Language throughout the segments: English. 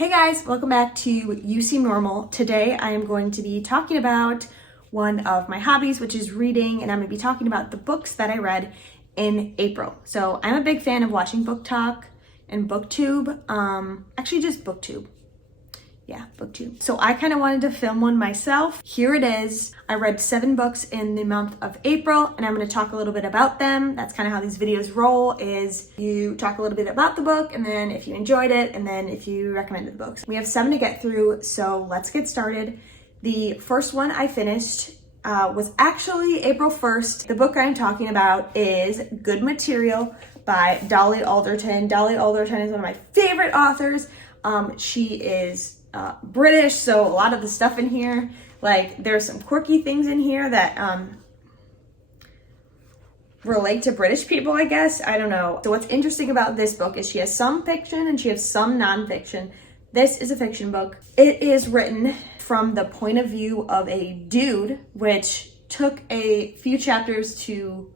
Hey guys, welcome back to You Seem Normal. Today I am going to be talking about one of my hobbies, which is reading, and I'm going to be talking about the books that I read in April. So I'm a big fan of watching Book Talk and BookTube, actually just BookTube. Yeah, BookTube. So I kind of wanted to film one myself. Here it is. I read 7 books in the month of April, and I'm going to talk a little bit about them. That's kind of how these videos roll, is you talk a little bit about the book, and then if you enjoyed it, and then if you recommended the books. We have 7 to get through, so let's get started. The first one I finished was actually April 1st. The book I'm talking about is Good Material by Dolly Alderton. Dolly Alderton is one of my favorite authors. She is British, so a lot of the stuff in here, like there's some quirky things in here that relate to British people, I guess. I don't know. So what's interesting about this book is she has some fiction and she has some nonfiction. This is a fiction book. It is written from the point of view of a dude, which took a few chapters to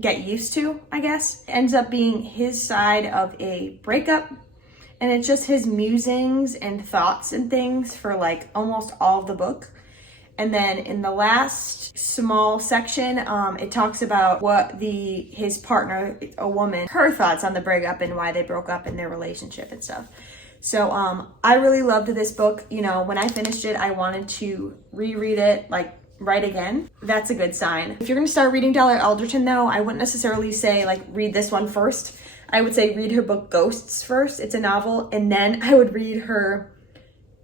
get used to, I guess. It ends up being his side of a breakup. And it's just his musings and thoughts and things for like almost all of the book. And then in the last small section, it talks about what his partner, a woman, her thoughts on the breakup and why they broke up in their relationship and stuff. So I really loved this book. You know, when I finished it, I wanted to reread it like right again. That's a good sign. If you're gonna start reading Dolly Alderton though, I wouldn't necessarily say like read this one first. I would say read her book Ghosts first. It's a novel. And then I would read her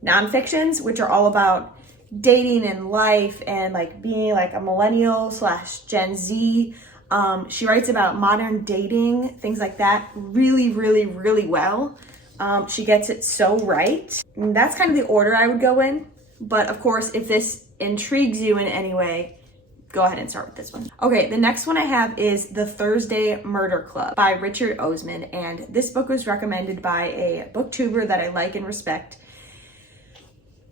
nonfictions, which are all about dating and life and like being like a millennial / Gen Z. She writes about modern dating, things like that, really, really, really well. She gets it so right. And that's kind of the order I would go in. But of course, if this intrigues you in any way, go ahead and start with this one. Okay, the next one I have is The Thursday Murder Club by Richard Osman, and this book was recommended by a booktuber that I like and respect.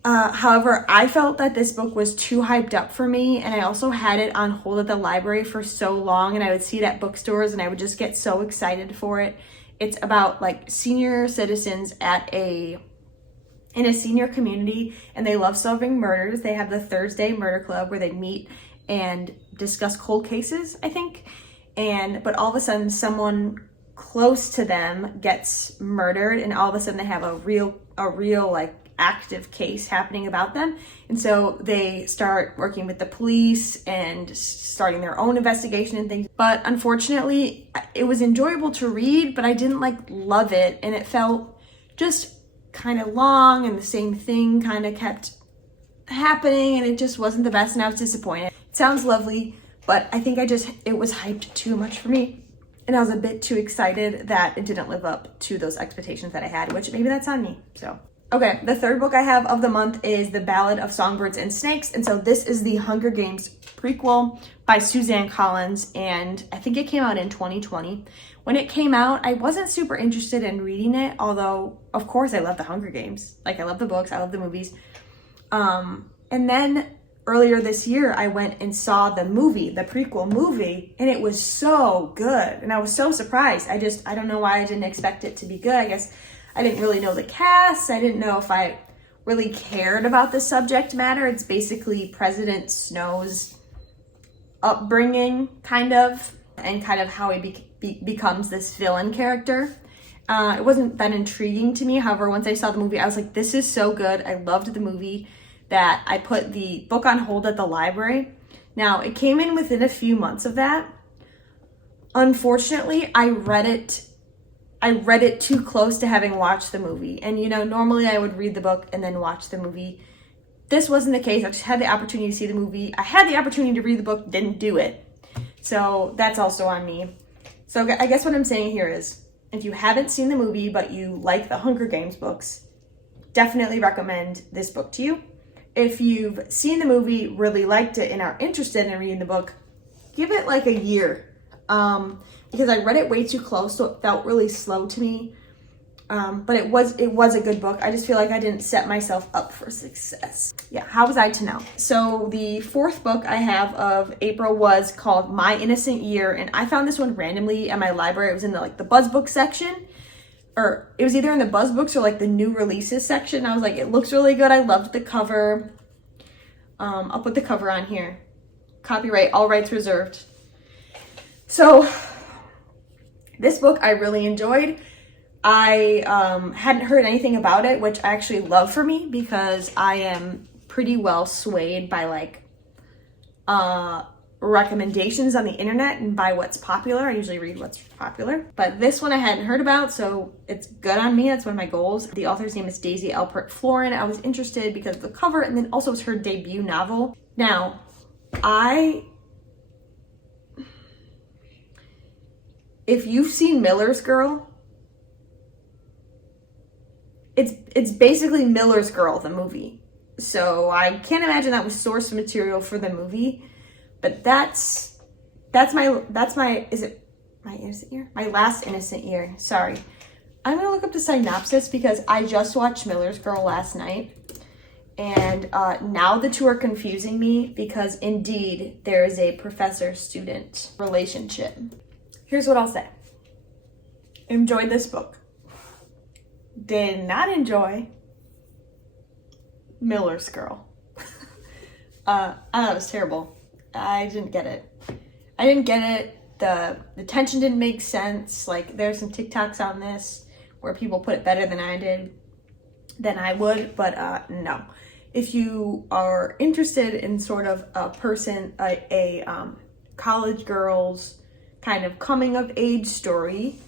However, I felt that this book was too hyped up for me, and I also had it on hold at the library for so long, and I would see it at bookstores, and I would just get so excited for it. It's about like senior citizens in a senior community, and they love solving murders. They have the Thursday Murder Club where they meet and discuss cold cases, I think. But all of a sudden someone close to them gets murdered, and all of a sudden they have a real like active case happening about them. And so they start working with the police and starting their own investigation and things. But unfortunately, it was enjoyable to read, but I didn't like love it, and it felt just kind of long, and the same thing kind of kept happening, and it just wasn't the best, and I was disappointed. Sounds lovely, but I think it was hyped too much for me, and I was a bit too excited that it didn't live up to those expectations that I had, which maybe that's on me. So okay, the third book I have of the month is The Ballad of Songbirds and Snakes, and so this is the Hunger Games prequel by Suzanne Collins, and I think it came out in 2020. When it came out, I wasn't super interested in reading it, although of course I love the Hunger Games. Like, I love the books, I love the movies. And then earlier this year, I went and saw the movie, the prequel movie, and it was so good. And I was so surprised. I don't know why I didn't expect it to be good. I guess I didn't really know the cast. I didn't know if I really cared about the subject matter. It's basically President Snow's upbringing, kind of, and kind of how he becomes this villain character. It wasn't that intriguing to me. However, once I saw the movie, I was like, this is so good. I loved the movie that I put the book on hold at the library. Now, it came in within a few months of that. Unfortunately, I read it too close to having watched the movie. And you know, normally I would read the book and then watch the movie. This wasn't the case. I just had the opportunity to see the movie. I had the opportunity to read the book, didn't do it. So that's also on me. So I guess what I'm saying here is, if you haven't seen the movie but you like the Hunger Games books, definitely recommend this book to you. If you've seen the movie, really liked it, and are interested in reading the book, give it like a year. Because I read it way too close, so it felt really slow to me. But it was a good book. I just feel like I didn't set myself up for success. Yeah, how was I to know? So the fourth book I have of April was called My Innocent Year, and I found this one randomly at my library. It was in the Buzz book section. or it was either in the Buzz books or like the new releases section. I was like, it looks really good. I loved the cover. I'll put the cover on here. Copyright, all rights reserved. So this book I really enjoyed. I hadn't heard anything about it, which I actually love for me because I am pretty well swayed by like recommendations on the internet and by what's popular. I usually read what's popular, but this one I hadn't heard about, so it's good on me. That's one of my goals. The author's name is Daisy Alpert Florin. I was interested because of the cover, and then also it's her debut novel. Now, if you've seen Miller's Girl, it's basically Miller's Girl, the movie. So I can't imagine that was source material for the movie, but that's my is it my innocent year? My last innocent year. Sorry. I'm gonna look up the synopsis because I just watched Miller's Girl last night, and now the two are confusing me because indeed there is a professor-student relationship. Here's what I'll say. Enjoyed this book. Did not enjoy Miller's Girl. I thought it was terrible. I didn't get it. The tension didn't make sense. Like, there's some TikToks on this where people put it better than I would, but no. If you are interested in sort of a person, a college girl's kind of coming of age story,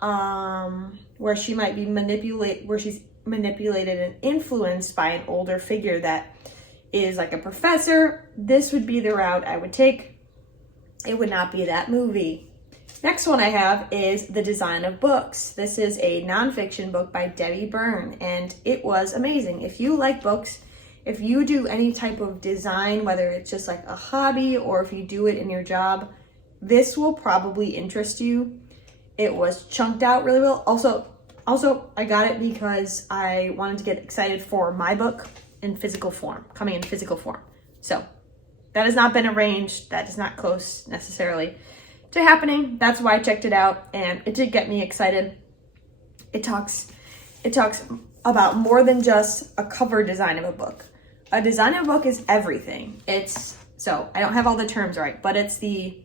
where she might be she's manipulated and influenced by an older figure that is like a professor, this would be the route I would take. It would not be that movie. Next one I have is The Design of Books. This is a nonfiction book by Debbie Berne, and it was amazing. If you like books, if you do any type of design, whether it's just like a hobby or if you do it in your job, this will probably interest you. It was chunked out really well. Also, I got it because I wanted to get excited for my book in physical form, coming in physical form. So that has not been arranged. That is not close necessarily to happening. That's why I checked it out, and it did get me excited. It talks about more than just a cover design of a book. A design of a book is everything. So I don't have all the terms right, but it's the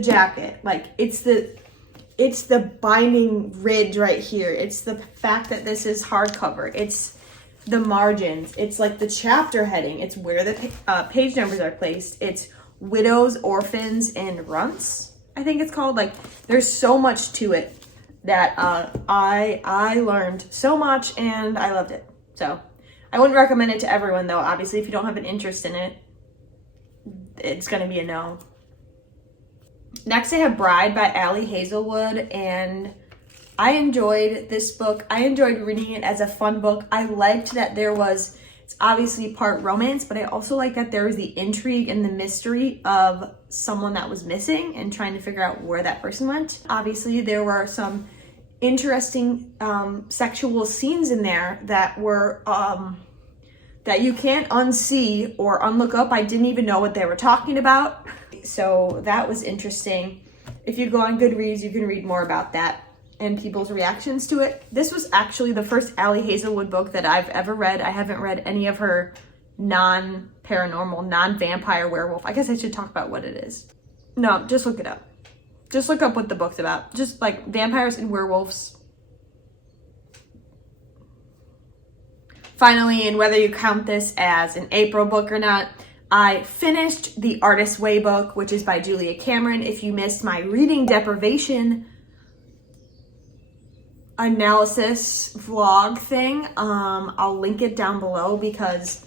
jacket, like it's the binding ridge right here. It's the fact that this is hardcover. It's the margins. It's like the chapter heading. It's where the page numbers are placed. It's widows, orphans, and runts, I think it's called. Like, there's so much to it that I learned so much and I loved it. So I wouldn't recommend it to everyone though. Obviously, if you don't have an interest in it, it's gonna be a no. Next I have Bride by Hazelwood, and I enjoyed this book. I enjoyed reading it as a fun book. I liked that it's obviously part romance, but I also like that there was the intrigue and the mystery of someone that was missing and trying to figure out where that person went. Obviously, there were some interesting sexual scenes in there that were that you can't unsee or unlook up. I didn't even know what they were talking about. So that was interesting. If you go on Goodreads, you can read more about that and people's reactions to it. This was actually the first Hazelwood book that I've ever read. I haven't read any of her non-paranormal, non-vampire werewolf. I guess I should talk about what it is. No, just look it up. Just look up what the book's about. Just like vampires and werewolves. Finally, and whether you count this as an April book or not, I finished The Artist's Way book, which is by Julia Cameron. If you missed my reading deprivation analysis vlog thing, I'll link it down below because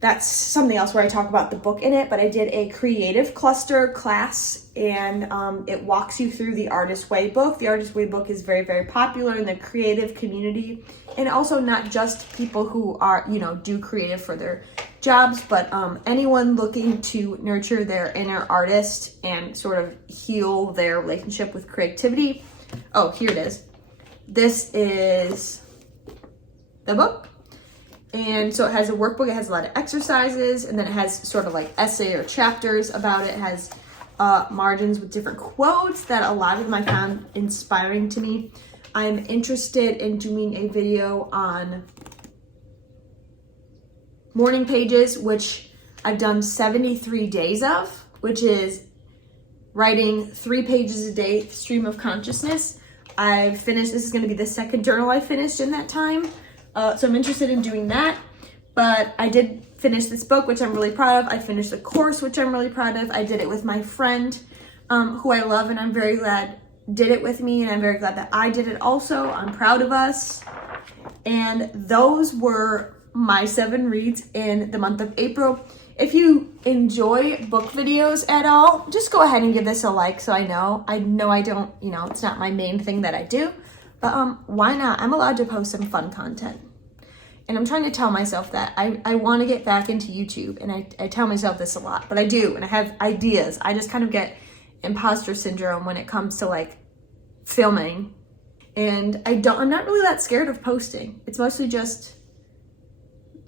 that's something else where I talk about the book in it. But I did a creative cluster class, and it walks you through the Artist's Way book. The Artist's Way book is very, very popular in the creative community, and also not just people who are, do creative for their jobs, but anyone looking to nurture their inner artist and sort of heal their relationship with creativity. Oh, here it is. This is the book. And so it has a workbook. It has a lot of exercises, and then it has sort of like essay or chapters about it. It has margins with different quotes that a lot of them I found inspiring to me. I'm interested in doing a video on morning pages, which I've done 73 days of, which is writing 3 pages a day, stream of consciousness. I finished, this is going to be the second journal I finished in that time. So I'm interested in doing that. But I did finish this book, which I'm really proud of. I finished a course, which I'm really proud of. I did it with my friend, who I love, and I'm very glad did it with me, and I'm very glad that I did it also. I'm proud of us. And those were my 7 reads in the month of April. If you enjoy book videos at all, just go ahead and give this a like so I know. I know I don't, you know, it's not my main thing that I do, but why not? I'm allowed to post some fun content. And I'm trying to tell myself that I want to get back into YouTube, and I tell myself this a lot, but I do, and I have ideas. I just kind of get imposter syndrome when it comes to like filming, and I'm not really that scared of posting. It's mostly just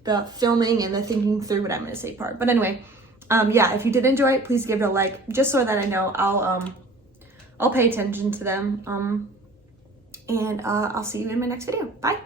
the filming and the thinking through what I'm going to say part. But anyway, yeah, if you did enjoy it, please give it a like, just so that I know I'll pay attention to them. And I'll see you in my next video. Bye.